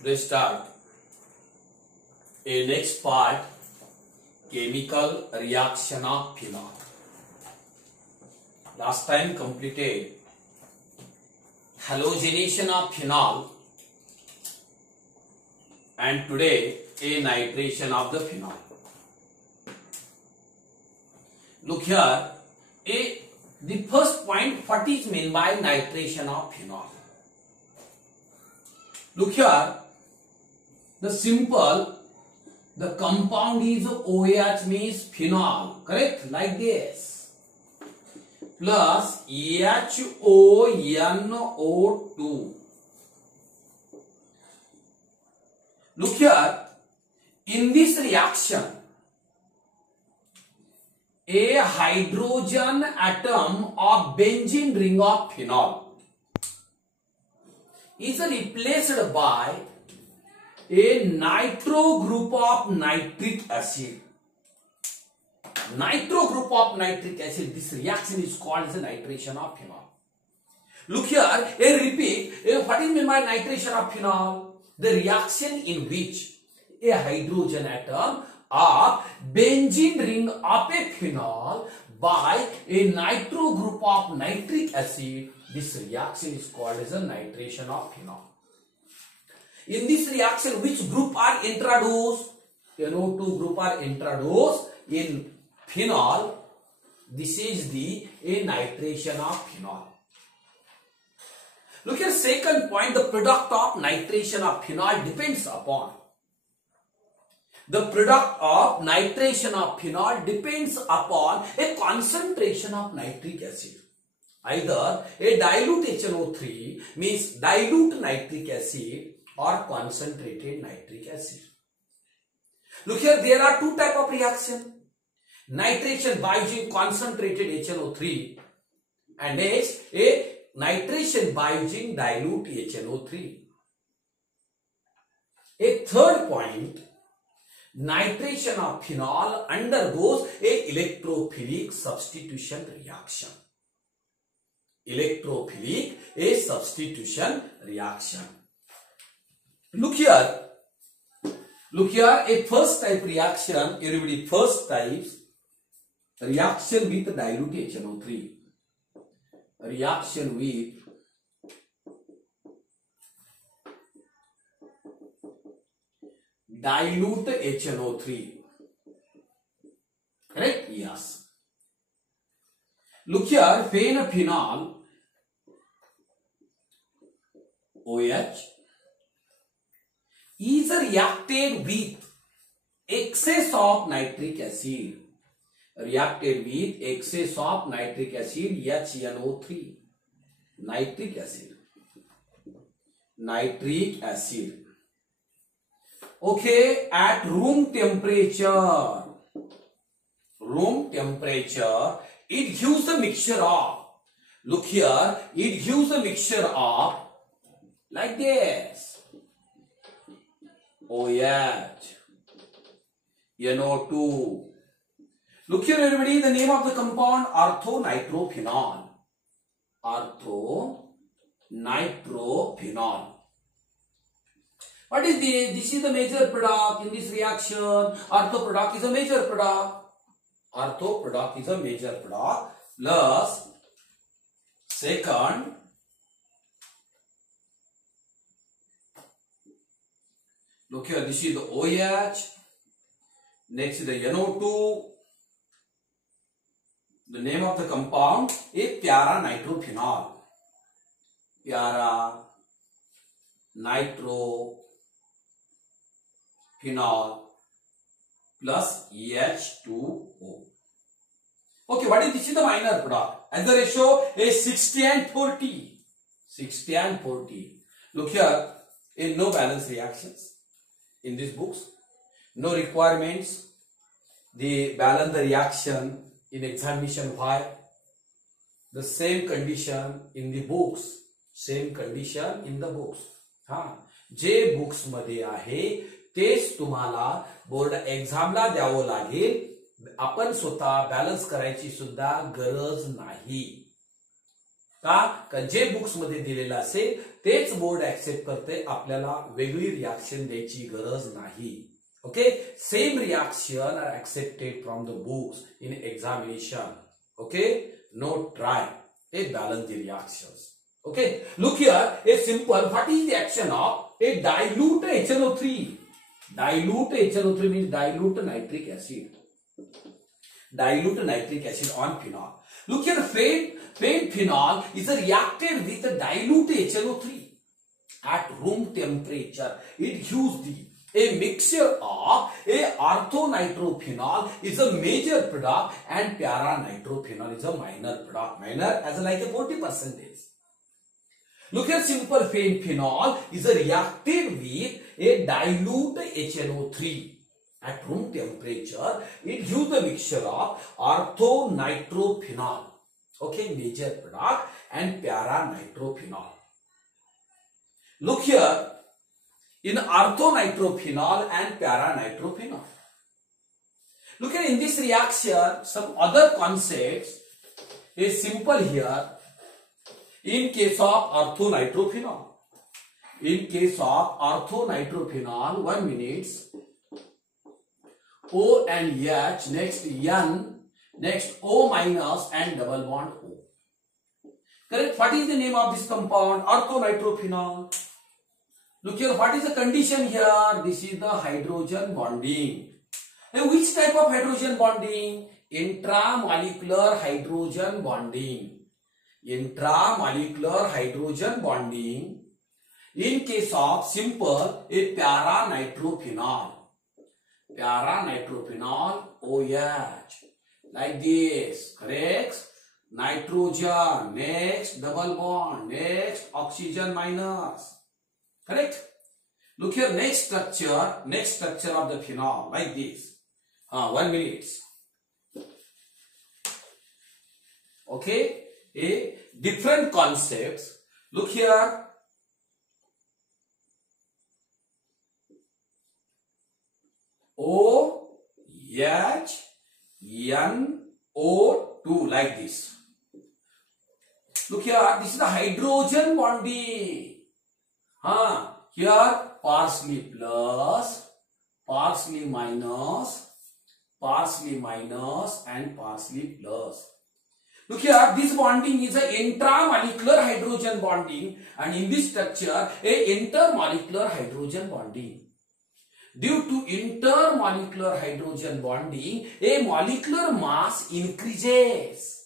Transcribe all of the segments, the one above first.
Today start a next part, chemical reaction of phenol. Last time completed halogenation of phenol and today a nitration of the phenol. Look here, the first point, what is meant by nitration of phenol? Look here, the compound is OH, means phenol, correct? Like this, plus HONO2. Look here, in this reaction, a hydrogen atom of benzene ring of phenol is replaced by a nitro group of nitric acid. Nitro group of nitric acid, this reaction is called as a nitration of phenol. Look here, I repeat, what is meant by nitration of phenol? The reaction in which a hydrogen atom of benzene ring of a phenol by a nitro group of nitric acid, this reaction is called as a nitration of phenol. In this reaction, which group are introduced? NO2 group are introduced in phenol. This is a nitration of phenol. Look at second point, the product of nitration of phenol depends upon. The product of nitration of phenol depends upon a concentration of nitric acid. Either a dilute HNO3 means dilute nitric acid or concentrated nitric acid. Look here, there are two types of reaction. Nitration by using concentrated HNO3 and next a nitration by using dilute HNO3. A third point, nitration of phenol undergoes a electrophilic substitution reaction. Electrophilic, a substitution reaction. Look here, a first type reaction, everybody, first types reaction with dilute HNO3. Reaction with dilute HNO3. Correct? Yes. Look here, phenol OH is reacted with excess of nitric acid. Reacted with excess of nitric acid, HNO3. Nitric acid. Nitric acid. Okay, at room temperature. Room temperature, it gives a mixture of. Look here, it gives a mixture of like this. OH, NO2. Look here, everybody, the name of the compound orthonitrophenol. Orthonitrophenol. What is this? This is the major product in this reaction. Ortho product is a major product. Ortho product is a major product. Plus, second, look here, this is the OH. Next is the NO2. The name of the compound is para-nitrophenol. Para-nitrophenol plus H2O. Okay, what is this? Is the minor product. As the ratio is 60 and 40. 60 and 40. Look here, in no balance reactions in these books. No requirements. They balance the reaction in examination. Why? The same condition in the books. Same condition in the books. J books मध्ये आहे तेच तुम्हाला board एक्झामला द्यावं लागेल. आपण स्वतः balance करायची सुद्धा गरज नाही. का जे बुक्स मध्ये दिलेलं असेल तेच बोर्ड ऍक्सेप्ट करते, आपल्याला वेगळी रिॲक्शन द्यायची गरज नाही. Okay, same reaction are accepted from the books in examination. Okay, no try a balance the reactions. Okay, look here, a simple, what is the action of a dilute HNO3? Dilute HNO3 means dilute nitric acid. Dilute nitric acid on phenol. Look here, faint phenol is reacted with a dilute HNO3 at room temperature. It gives a mixture of a orthonitrophenol is a major product and para-nitrophenol is a minor product. Minor as like a 40%. Look here, simple faint phenol is reacted with a dilute HNO3 at room temperature. It gives the mixture of orthonitrophenol, okay, major product, and para-nitrophenol. Look here, in orthonitrophenol and para-nitrophenol. Look at in this reaction, some other concepts is simple here. In case of orthonitrophenol, one minute, O and H, next N, next O minus and double bond O. Correct? What is the name of this compound? Orthonitrophenol. Look here, what is the condition here? This is the hydrogen bonding. And which type of hydrogen bonding? Intramolecular hydrogen bonding. Intramolecular hydrogen bonding. In case of simple, a para-nitrophenol. Para-nitrophenol OH. Like this. Correct? Nitrogen. Next double bond. Next oxygen minus. Correct? Look here, next structure of the phenol, like this. 1 minute. Okay, a different concepts. Look here. OHNO2, like this. Look here, this is the hydrogen bonding. Here partially plus, partially minus, and partially plus. Look here, this bonding is an intramolecular hydrogen bonding, and in this structure, a intermolecular hydrogen bonding. Due to intermolecular hydrogen bonding, a molecular mass increases.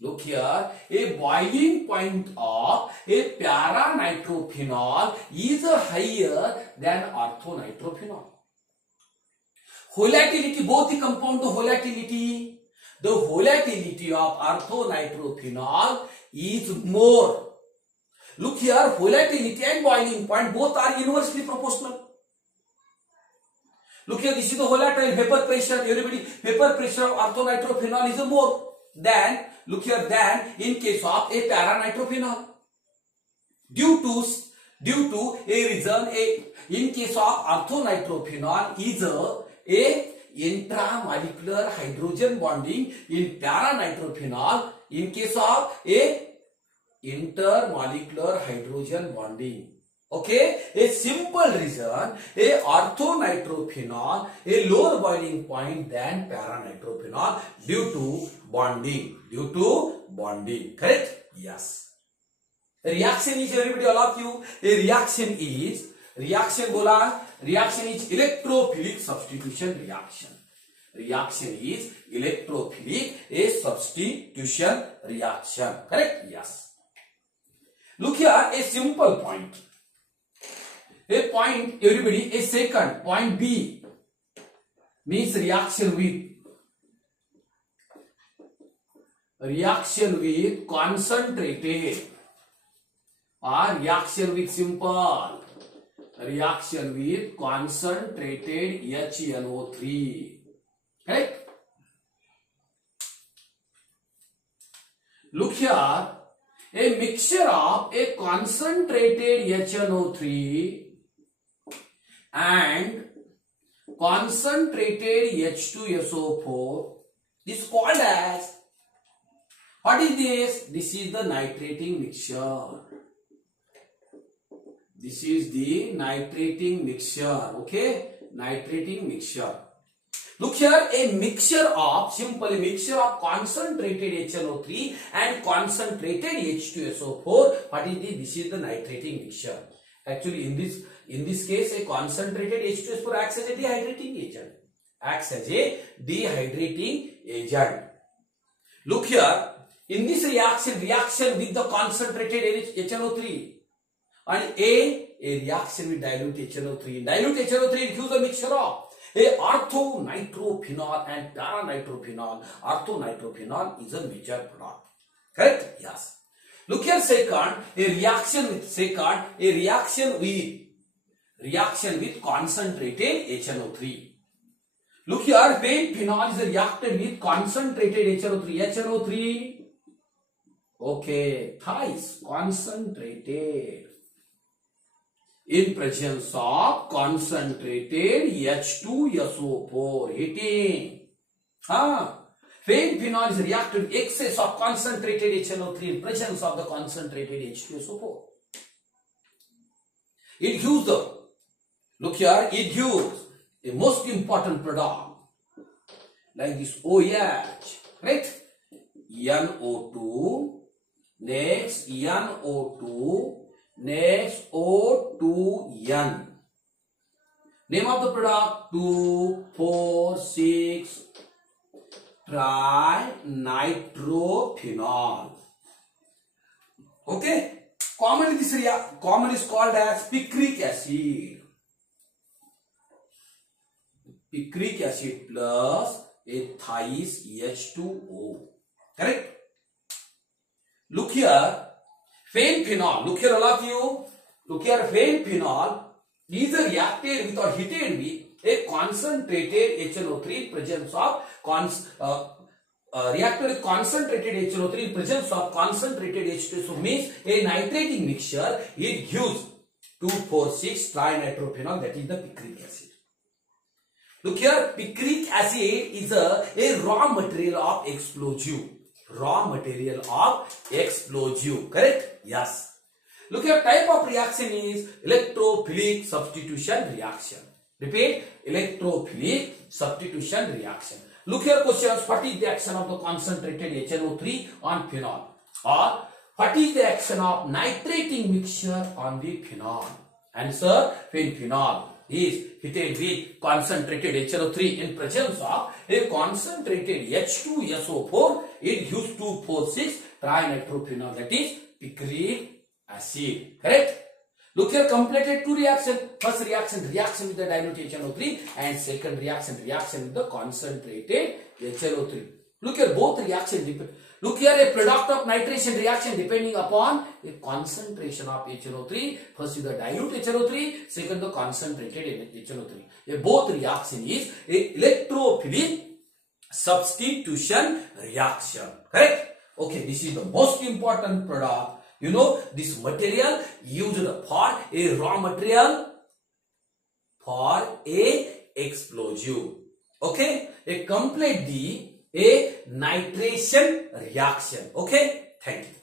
Look here, a boiling point of a para-nitrophenol is higher than orthonitrophenol. Volatility, both the compound, the volatility of orthonitrophenol is more. Look here, volatility and boiling point both are inversely proportional. Look here, this is the volatile vapor pressure. Everybody, vapor pressure of orthonitrophenol is more than, look here, than in case of a para-nitrophenol. Due to a reason, in case of orthonitrophenol is a intramolecular hydrogen bonding. In para-nitrophenol, in case of a intermolecular hydrogen bonding. Okay, a simple reason, a orthonitrophenol, a lower boiling point than para-nitrophenol due to bonding. Correct? Yes. A reaction is, everybody, all of you, a reaction is electrophilic substitution reaction. Reaction is electrophilic, a substitution reaction. Correct? Yes. Look here, a simple point. A point, everybody, a second point B means reaction with concentrated, or reaction with simple, reaction with concentrated HNO3. Correct? Look here, a mixture of a concentrated HNO3 and concentrated H2SO4 is called as What is this? This is the nitrating mixture. This is the nitrating mixture. Okay, nitrating mixture. Look here, a mixture of, simple mixture of concentrated HNO3 and concentrated H2SO4. What is this? This is the nitrating mixture. Actually, in this case, a concentrated H2SO4 acts as a dehydrating agent. Acts as a dehydrating agent. Look here, in this reaction with the concentrated HNO3 and a reaction with dilute HNO3. In dilute HNO3, it gives a mixture of a orthonitrophenol and paranitrophenol. Orthonitrophenol is a major product. Correct? Yes. Look here, second, a reaction with concentrated HNO3. Look here, when phenol is reacted with concentrated HNO3. Okay, thrice concentrated in presence of concentrated H2SO4 heating. When phenol is reacted with excess of concentrated HNO3 in presence of the concentrated H2SO4. It gives the, look here, it gives a most important product like this OH, right? NO2, next NO2, next O2N. Name of the product 2,4,6 trinitrophenol. Okay, commonly this common is called as picric acid. Picric acid plus a thrice H2O. Correct? Look here, phenol. Look here, all of you. Look here, phenol is reacted with or heated with a concentrated HNO3 in presence of reacted with concentrated HNO3 in presence of concentrated H2. So means a nitrating mixture. It gives 2,4,6 trinitrophenol. That is the picric acid. Look here, picric acid is a raw material of explosive. Raw material of explosive. Correct? Yes. Look here, type of reaction is electrophilic substitution reaction. Repeat, electrophilic substitution reaction. Look here, questions. What is the action of the concentrated HNO3 on phenol? Or what is the action of nitrating mixture on the phenol? Answer, when phenol is heated with concentrated HNO3 in presence of a concentrated H2SO4, it gives 2,4,6 trinitrophenol, that is picric acid. Correct? Look here, completed two reactions. First reaction with the dilute HNO3 and second reaction with the concentrated HNO3. Look here, both reactions depend. Look here, a product of nitration reaction depending upon a concentration of HNO3. First is the dilute HNO3, second the concentrated HNO3. Both reaction is a electrophilic substitution reaction. Correct? Okay, this is the most important product. You know, this material used for a raw material for a explosive. Okay, a complete a nitration reaction. Okay, thank you.